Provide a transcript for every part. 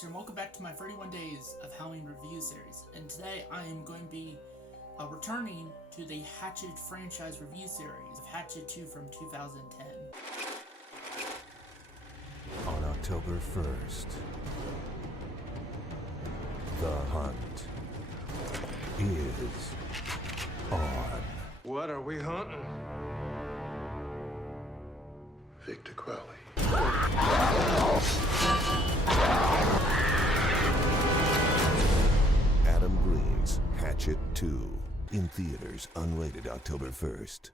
gamers here, and welcome back to my 31 Days of Halloween review series. And today I am going to be returning to the Hatchet franchise review series of Hatchet II from 2010. On October 1st, the hunt is on. What are we hunting? Victor Crowley. Adam Green's Hatchet II. In theaters, unrated October 1st.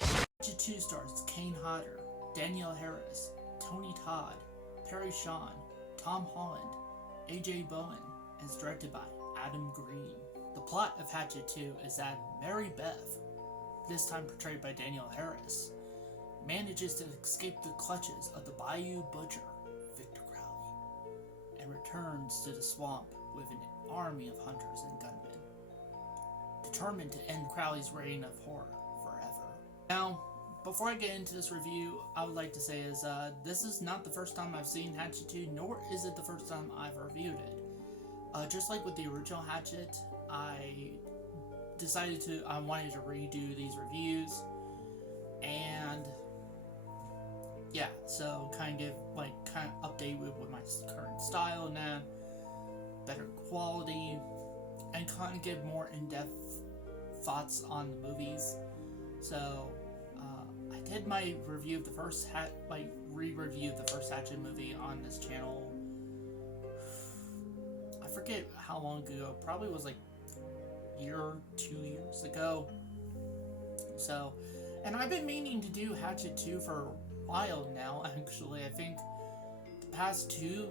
Hatchet II stars Kane Hodder, Danielle Harris, Tony Todd, Perry Shawn, Tom Holland, AJ Bowen, and is directed by Adam Green. The plot of Hatchet II is that Mary Beth, this time portrayed by Danielle Harris, manages to escape the clutches of the Bayou Butcher, Victor Crowley, and returns to the swamp with an army of hunters and gunmen, determined to end Crowley's reign of horror forever. Now, before I get into this review, I would like to say this is not the first time I've seen Hatchet II, nor is it the first time I've reviewed it. Just like with the original Hatchet, I wanted to redo these reviews, and yeah, so kind of update with my current style and that, better quality, and kind of give more in-depth thoughts on the movies. So I did my review of the first re-review of the first Hatchet movie on this channel. I forget how long ago. Probably was like a year or 2 years ago. So, and I've been meaning to do Hatchet 2 for a while now, actually. I think the past 2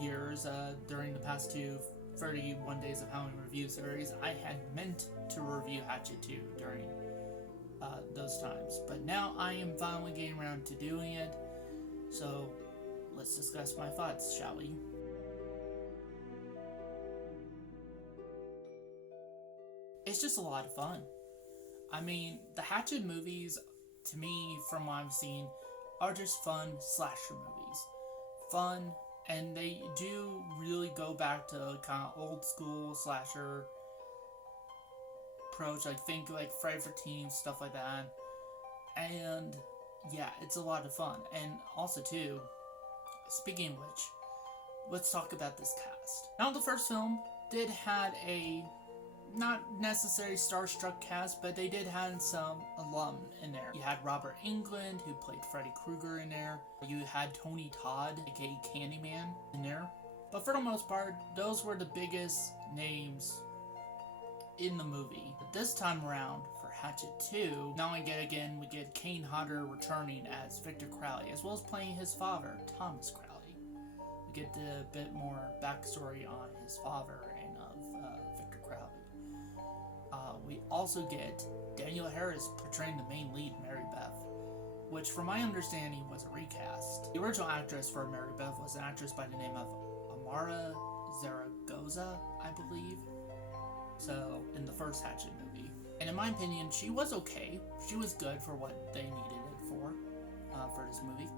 years, during the past 31 Days of Halloween review series, I had meant to review Hatchet 2 during those times. But now I am finally getting around to doing it. So, let's discuss my thoughts, shall we? It's just a lot of fun. I mean, the Hatchet movies, to me, from what I've seen, are just fun slasher movies. Fun, and they do really go back to kind of old school slasher approach. Think like Friday the 13th, stuff like that. And yeah, it's a lot of fun. And also too, speaking of which, let's talk about this cast. Now, the first film did had a not necessarily starstruck cast, but they did have some alum in there. You had Robert Englund, who played Freddy Krueger, in there. You had Tony Todd, aka Candyman, in there. But for the most part, those were the biggest names in the movie. But this time around, for Hatchet 2, now we get Kane Hodder returning as Victor Crowley, as well as playing his father, Thomas Crowley. We get a bit more backstory on his father and of Victor Crowley. We also get Danielle Harris portraying the main lead, Mary Beth, which from my understanding was a recast. The original actress for Mary Beth was an actress by the name of Amara Zaragoza, I believe. So, in the first Hatchet movie. And in my opinion, she was okay. She was good for what they needed it for this movie.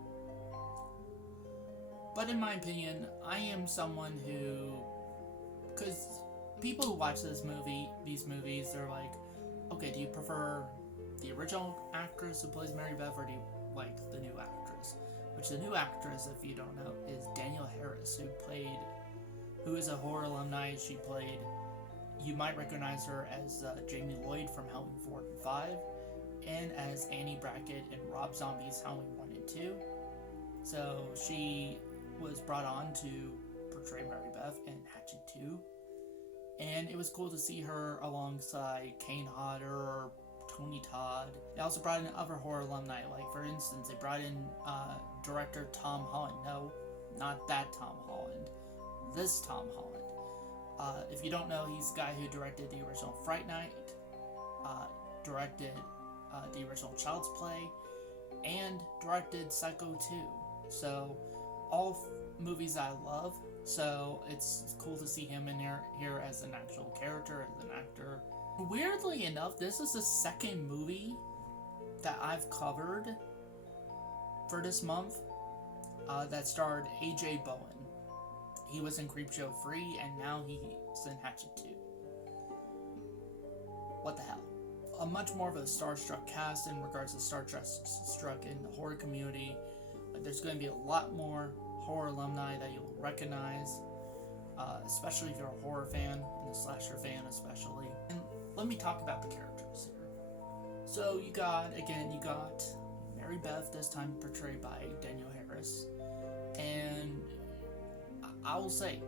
But in my opinion, I am someone who, because people who watch these movies, they're like, okay, do you prefer the original actress who plays Mary Beth, or do you like the new actress? Which the new actress, if you don't know, is Danielle Harris, who is a horror alumni. She played, you might recognize her as Jamie Lloyd from Halloween 4 and 5, and as Annie Brackett in Rob Zombie's Halloween 1 and 2. So she was brought on to portray Mary Beth in Hatchet 2. And it was cool to see her alongside Kane Hodder or Tony Todd. They also brought in other horror alumni, like for instance, they brought in director Tom Holland. No, not that Tom Holland. This Tom Holland. If you don't know, he's the guy who directed the original Fright Night, directed the original Child's Play, and directed Psycho 2. So, all movies I love. So it's cool to see him in here as an actual character, as an actor. Weirdly enough, this is the second movie that I've covered for this month. that starred A.J. Bowen. He was in Creepshow 3, and now he's in Hatchet II. What the hell? A much more of a starstruck cast in regards to starstruck in the horror community. There's going to be a lot more horror alumni that you'll recognize, especially if you're a horror fan and a slasher fan especially. And let me talk about the characters here. So you got Mary Beth, this time portrayed by Danielle Harris, and I will say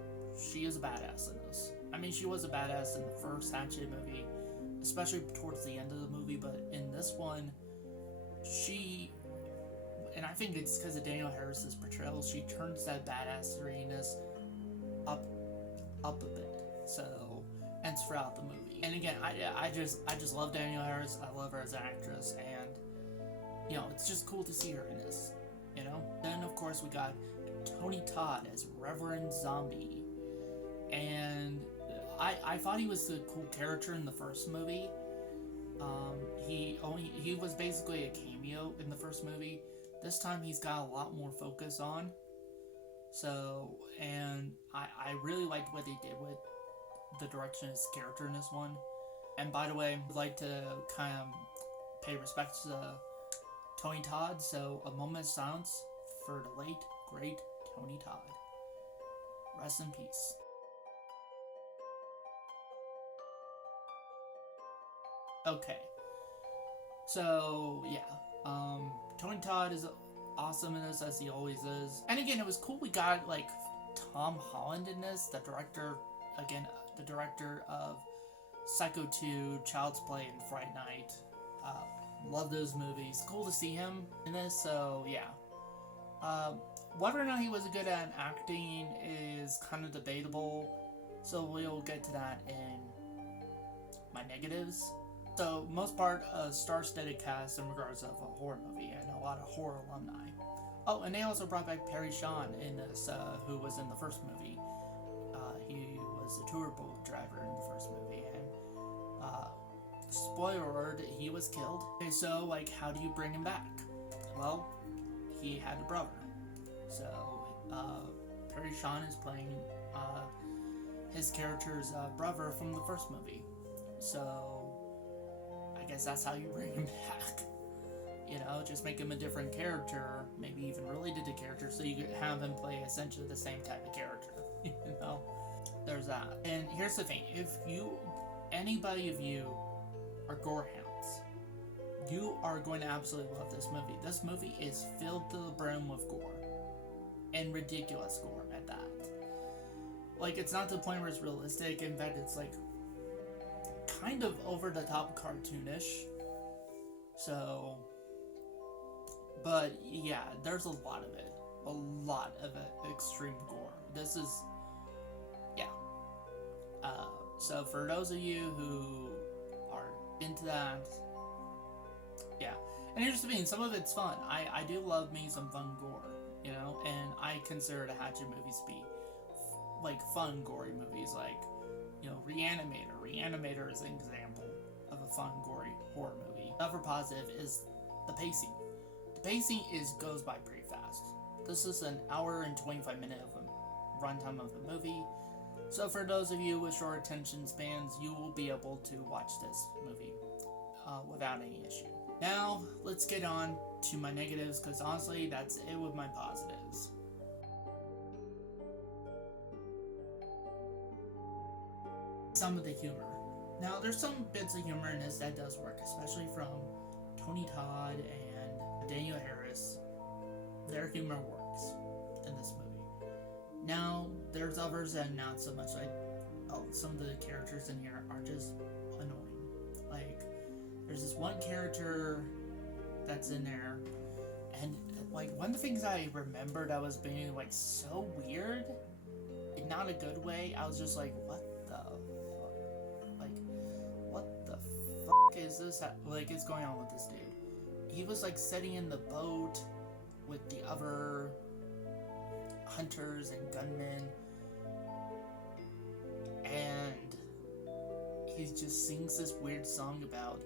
she is a badass in this. I mean, she was a badass in the first Hatchet movie, especially towards the end of the movie, but in this one, and I think it's because of Danielle Harris's portrayal, she turns that badassiness up a bit. So, and throughout the movie. And again, I just love Danielle Harris. I love her as an actress, and it's just cool to see her in this. Then of course we got Tony Todd as Reverend Zombie, and I thought he was a cool character in the first movie. He was basically a cameo in the first movie. This time he's got a lot more focus on. So, and I really liked what they did with the direction of his character in this one. And by the way, I'd like to kind of pay respects to Tony Todd, so a moment of silence for the late, great Tony Todd. Rest in peace. Okay. So, yeah. Tony Todd is awesome in this, as he always is. And again, it was cool we got, Tom Holland in this, the director of Psycho 2, Child's Play, and Fright Night. Love those movies. Cool to see him in this, so yeah. Whether or not he was good at acting is kind of debatable, so we'll get to that in my negatives. So, most part, a star-studded cast in regards of a horror movie and a lot of horror alumni. Oh, and they also brought back Perry Sean in this, who was in the first movie. He was a tour boat driver in the first movie, and spoiler alert, he was killed. Okay, so, how do you bring him back? Well, he had a brother. So, Perry Sean is playing his character's brother from the first movie. So, I guess that's how you bring him back. Just make him a different character, maybe even related to character, so you could have him play essentially the same type of character. There's that. And here's the thing: if anybody of you are gore hounds, you are going to absolutely love this movie. This movie is filled to the brim with gore, and ridiculous gore at that. It's not to the point where it's realistic. In fact, it's kind of over the top cartoonish. So, but yeah, there's a lot of it, extreme gore. This is, yeah. So for those of you who are into that, yeah. And here's the thing, some of it's fun. I do love me some fun gore, and I consider the Hatchet movies to be fun, gory movies, Reanimator. Reanimator is an example of a fun, gory horror movie. Another positive is the pacing. The pacing goes by pretty fast. This is an hour and 25 minute of a runtime of the movie. So for those of you with short attention spans, you will be able to watch this movie without any issue. Now, let's get on to my negatives, because honestly, that's it with my positives. Some of the humor. Now, there's some bits of humor in this that does work, especially from Tony Todd and Danielle Harris. Their humor works in this movie. Now, there's others that not so much. Some of the characters in here are just annoying. There's this one character that's in there, and one of the things I remember that was being so weird, in not a good way. I was just what the fuck is this? Is going on with this dude? He was sitting in the boat with the other hunters and gunmen, and he just sings this weird song about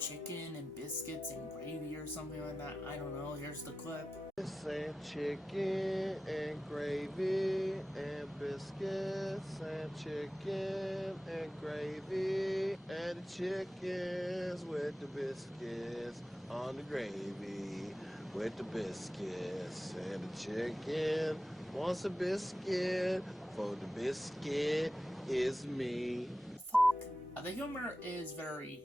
chicken and biscuits and gravy or something like that. I don't know. Here's the clip. and chicken and gravy and biscuits and chicken and gravy and the chickens with the biscuits on the gravy with the biscuits and the chicken wants a biscuit for the biscuit is me. The humor is very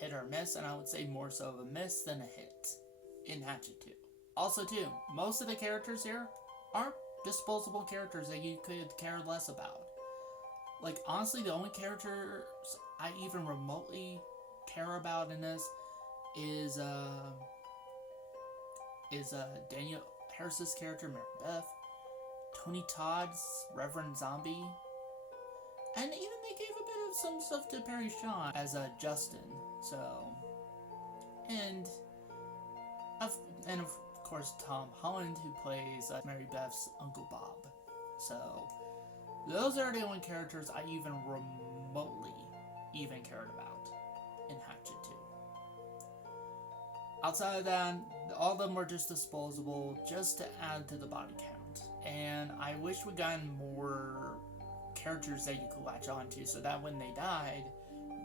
hit or miss, and I would say more so of a miss than a hit in Hatchet 2. Also, too, most of the characters here are disposable characters that you could care less about. Like, honestly, the only characters I even remotely care about in this is Daniel Harris's character, Mary Beth, Tony Todd's Reverend Zombie, and even they gave a bit of some stuff to Perry Shaw as Justin. So, and of course Tom Holland, who plays Mary Beth's Uncle Bob. So those are the only characters I even remotely even cared about in Hatchet 2. Outside of that, all of them were just disposable, just to add to the body count. And I wish we got more characters that you could latch onto, so that when they died,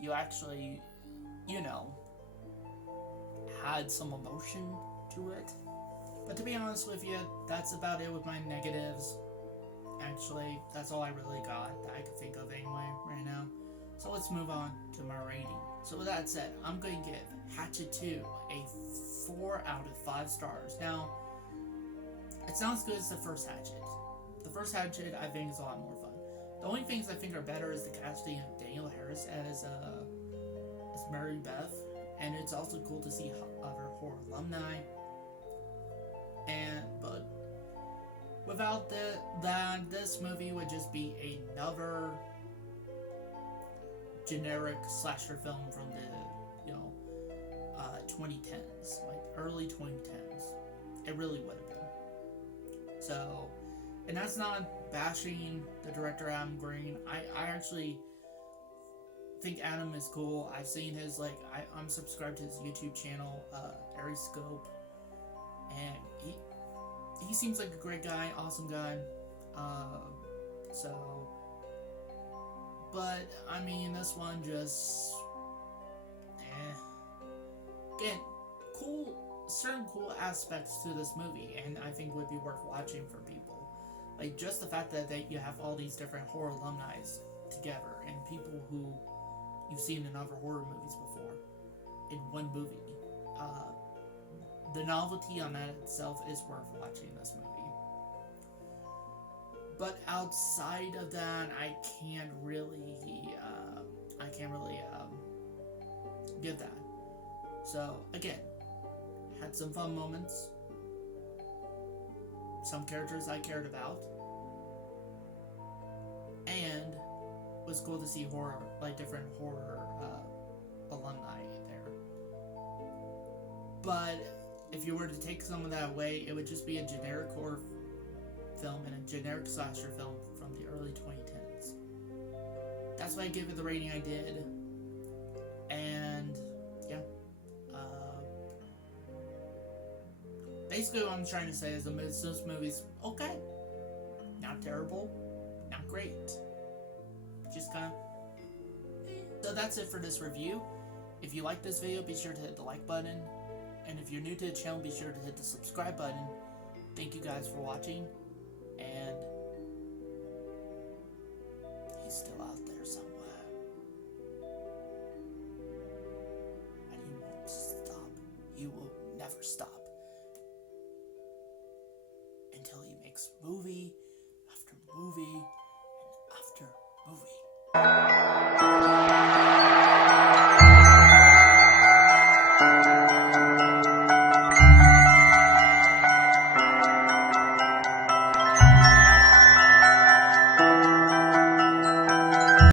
you actually, had some emotion to it. But to be honest with you, that's about it with my negatives. Actually, that's all I really got that I could think of anyway right now. So let's move on to my rating. So with that said, I'm going to give Hatchet 2 a 4 out of 5 stars. Now, it's not as good as the first Hatchet. The first Hatchet, I think, is a lot more fun. The only things I think are better is the casting of Daniel Harris as Mary Beth, and it's also cool to see other horror alumni. But without that, this movie would just be another generic slasher film from the 2010s, like early 2010s. It really would have been. So, and that's not bashing the director Adam Green. I actually think Adam is cool. I've seen his I'm subscribed to his YouTube channel, Eerie Scope, and he seems like a great guy, awesome guy. But I mean, this one just, again, certain cool aspects to this movie, and I think would be worth watching for people. Like just the fact that you have all these different horror alumni together, and people who you've seen in other horror movies before in one movie. The novelty on that itself is worth watching this movie. But outside of that, I can't really give that. So again, had some fun moments, some characters I cared about, and it was cool to see different horror alumni there. But if you were to take some of that away, it would just be a generic horror film and a generic slasher film from the early 2010s. That's why I gave it the rating I did. And yeah, basically what I'm trying to say is this movie's okay, not terrible, not great, just kind of. So that's it for this review. If you like this video, be sure to hit the like button. And if you're new to the channel, be sure to hit the subscribe button. Thank you guys for watching. And he's still out there somewhere. And he won't stop. He will never stop. Until he makes movie after movie and after movie.